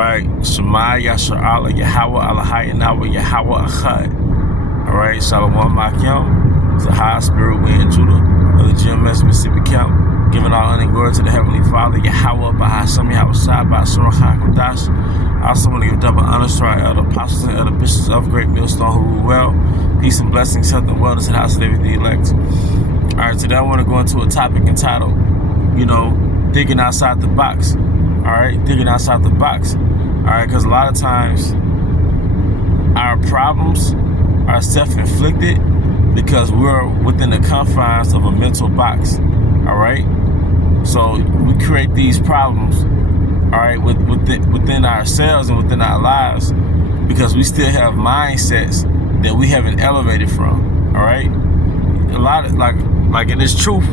right? Shema Yasha'Allah, Yahweh Alahai Nawa, Yahweh Achad. All right, Shalom Makyam. It's a high spirit wind Judah of the GMS Mississippi Camp, giving all honor and glory to the Heavenly Father, Yahweh Bahasham Yahweh Shai Ba'asur HaKadosh. I also want to give double honor to our elder apostles and elder bishops of Great Millstone who rule well. Peace and blessings, health and wellness in the house of David the elect. All right, today I want to go into a topic entitled, thinking outside the box. All right, thinking outside the box. All right, because a lot of times our problems are self-inflicted because we're within the confines of a mental box. All right, so we create these problems, all right, within ourselves and within our lives because we still have mindsets that we haven't elevated from. All right, a lot of like in this truth,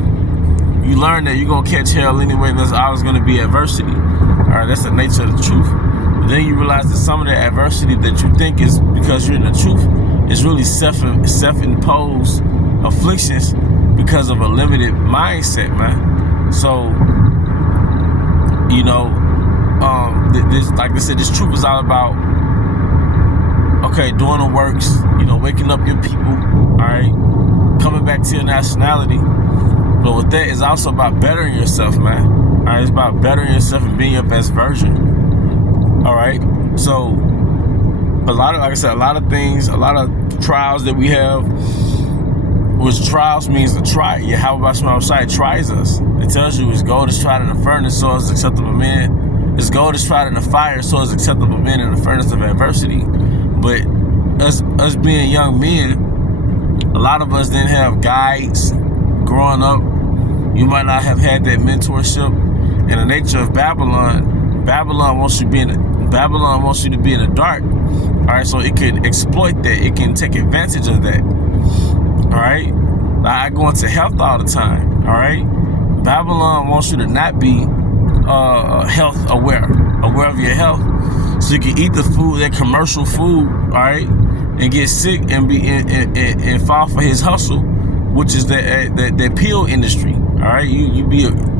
you learn that you're gonna catch hell anyway. There's always gonna be adversity. All right, that's the nature of the truth. But then you realize that some of the adversity that you think is because you're in the truth is really self-imposed afflictions because of a limited mindset, man. So, this, like I said, this truth is all about, doing the works, waking up your people, all right, coming back to your nationality. But with that, it's also about bettering yourself, man. All right, it's about bettering yourself and being your best version. All right, so a lot of things, a lot of trials that we have, which trials means to try. Yahweh Shai tries us. It tells you his gold is tried in the furnace, so is acceptable men. His gold is tried in the fire, so is acceptable men in the furnace of adversity. But us being young men, a lot of us didn't have guides growing up. You might not have had that mentorship. And the nature of Babylon wants you to be in the dark. All right, so it can exploit that. It can take advantage of that. All right, I go into health all the time. All right, Babylon wants you to not be health aware of your health, so you can eat the food, that commercial food, all right, and get sick and be and fall for his hustle, which is that pill industry. All right,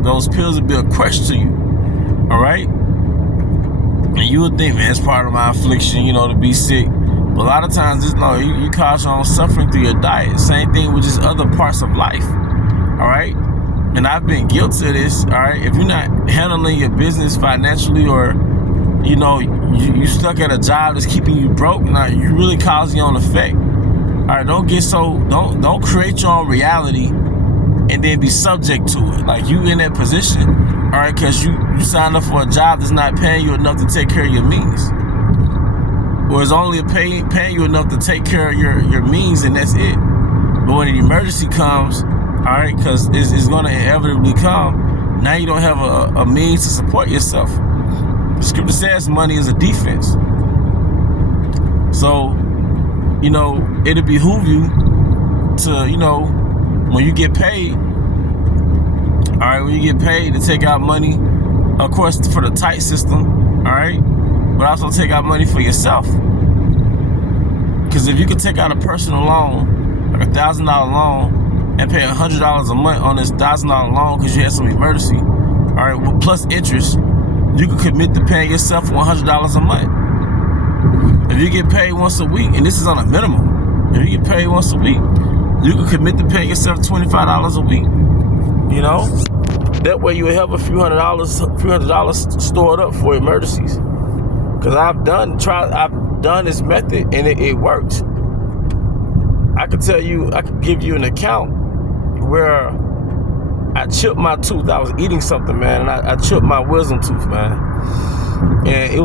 those pills will be a crush to you. All right, and you would think, man, it's part of my affliction, to be sick. But a lot of times, you cause your own suffering through your diet. Same thing with just other parts of life. All right, and I've been guilty of this. All right, if you're not handling your business financially, or you stuck at a job that's keeping you broke, now you really causing your own effect. All right, don't create your own reality and then be subject to it. Like, you in that position, all right, because you signed up for a job that's not paying you enough to take care of your means, or it's only paying you enough to take care of your means, and that's it. But when an emergency comes, all right, because it's going to inevitably come, now you don't have a means to support yourself. The scripture says money is a defense. So, it'll behoove you to, when you get paid, all right, to take out money, of course, for the tight system, all right, but also take out money for yourself. Because if you could take out a personal loan, like $1,000 loan, and pay $100 a month on this $1,000 loan because you had some emergency, all right, well, plus interest, you could commit to paying yourself $100 a month. If you get paid once a week, and this is on a minimum, if you get paid once a week, you can commit to paying yourself $25 a week. That way you will have a few hundred dollars stored up for emergencies. Because I've done this method and it worked. I could give you an account where I chipped my tooth. I was eating something, man, and I chipped my wisdom tooth, man. And it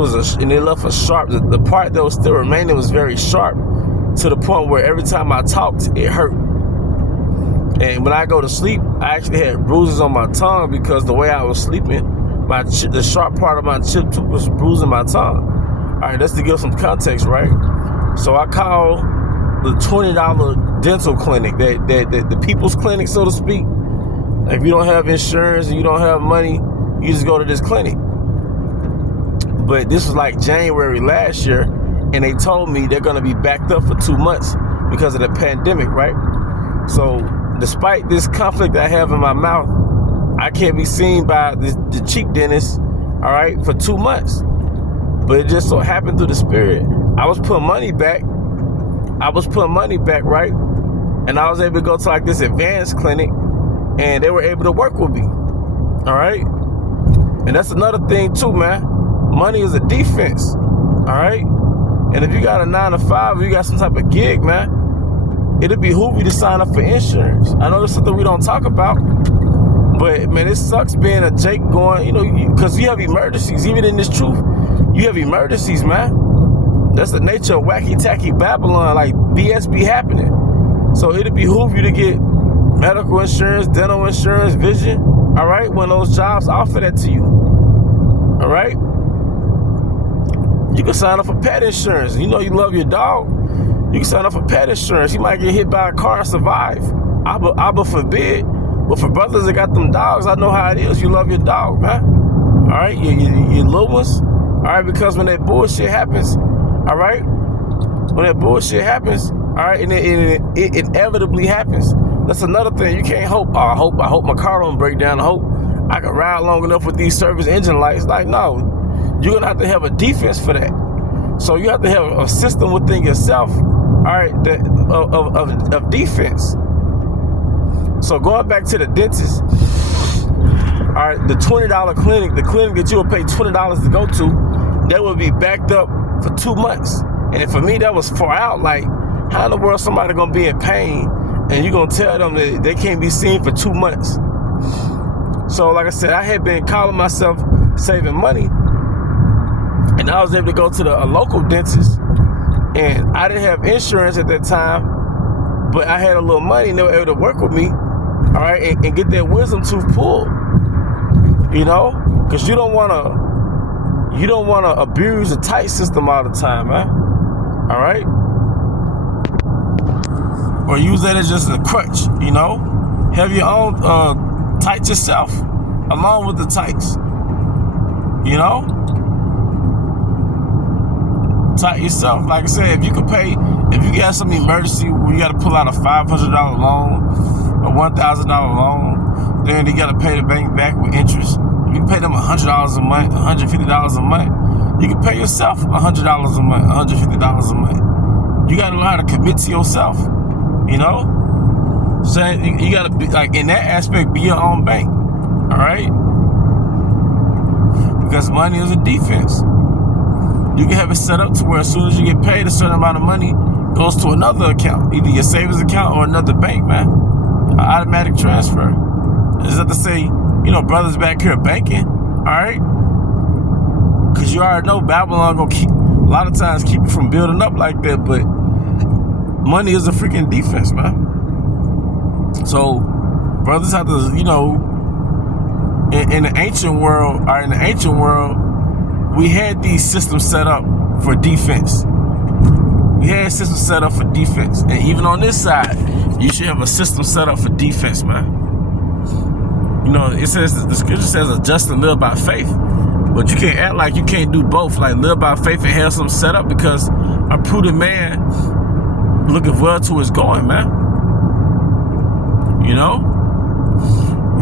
left a sharp. The part that was still remaining was very sharp, to the point where every time I talked, it hurt. And when I go to sleep, I actually had bruises on my tongue because the way I was sleeping, the sharp part of my chipped tooth was bruising my tongue. All right, that's to give some context, right? So I called the $20 dental clinic, the people's clinic, so to speak. If you don't have insurance and you don't have money, you just go to this clinic. But this was like January last year, and they told me they're going to be backed up for 2 months because of the pandemic, right? So despite this conflict I have in my mouth, I can't be seen by the cheap dentist, all right, for 2 months. But it just so happened through the Spirit, I was putting money back, right? And I was able to go to like this advanced clinic, and they were able to work with me. All right? And that's another thing too, man. Money is a defense. All right? And if you got a 9-to-5, or you got some type of gig, man, it'll behoove you to sign up for insurance. I know it's something we don't talk about, but man, it sucks being a Jake going, because you have emergencies. Even in this truth, you have emergencies, man. That's the nature of wacky-tacky Babylon, like BS be happening. So it'll behoove you to get medical insurance, dental insurance, vision, all right, when those jobs offer that to you, all right? You can sign up for pet insurance. You know you love your dog. You can sign up for pet insurance. You might get hit by a car and survive. Abba forbid. But for brothers that got them dogs, I know how it is. You love your dog, man. All right? Your little ones. All right? Because when that bullshit happens, all right? When that bullshit happens, all right, and it inevitably happens. That's another thing. You can't hope, I hope my car don't break down. I hope I can ride long enough with these service engine lights. Like, no. You're going to have to have a defense for that. So you have to have a system within yourself, all right, of defense. So going back to the dentist, all right, the $20 clinic, the clinic that you will pay $20 to go to, that will be backed up for 2 months. And for me, that was far out. Like, how in the world somebody going to be in pain and you're going to tell them that they can't be seen for 2 months? So like I said, I had been calling myself saving money. And I was able to go to a local dentist, and I didn't have insurance at that time, but I had a little money, and they were able to work with me, all right, and get that wisdom tooth pulled, because you don't want to abuse a tight system all the time, man, all right, or use that as just a crutch, have your own tights yourself, along with the tights, tight yourself. Like I said, if you got some emergency where you got to pull out a $500 loan, a $1,000 loan, then you got to pay the bank back with interest. If you pay them $100 a month, $150 a month, you can pay yourself $100 a month, $150 a month. You got to learn how to commit to yourself, So you got to be, like, in that aspect, be your own bank, all right? Because money is a defense. You can have it set up to where as soon as you get paid, a certain amount of money goes to another account, either your savings account or another bank, man. An automatic transfer. Is that to say, brothers back here banking, all right? Because you already know Babylon gonna a lot of times keep you from building up like that, but money is a freaking defense, man. So brothers have to, in the ancient world, we had these systems set up for defense. And even on this side, you should have a system set up for defense, man. It says, the scripture says, adjust and live by faith. But you can't act like you can't do both. Like, live by faith and have something set up, because a prudent man looketh well to his going, man.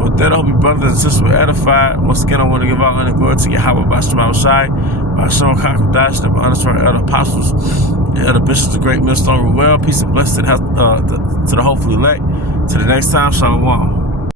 With that, I hope you brothers and sisters were edified. Once again, I want to give all honor and glory to Yahweh Basham Shai, Basham Kakadash, the honors to our elder apostles, the elder bishops, the great millstone. Well, peace and blessings to the hopefully elect. Till the next time, Shalom.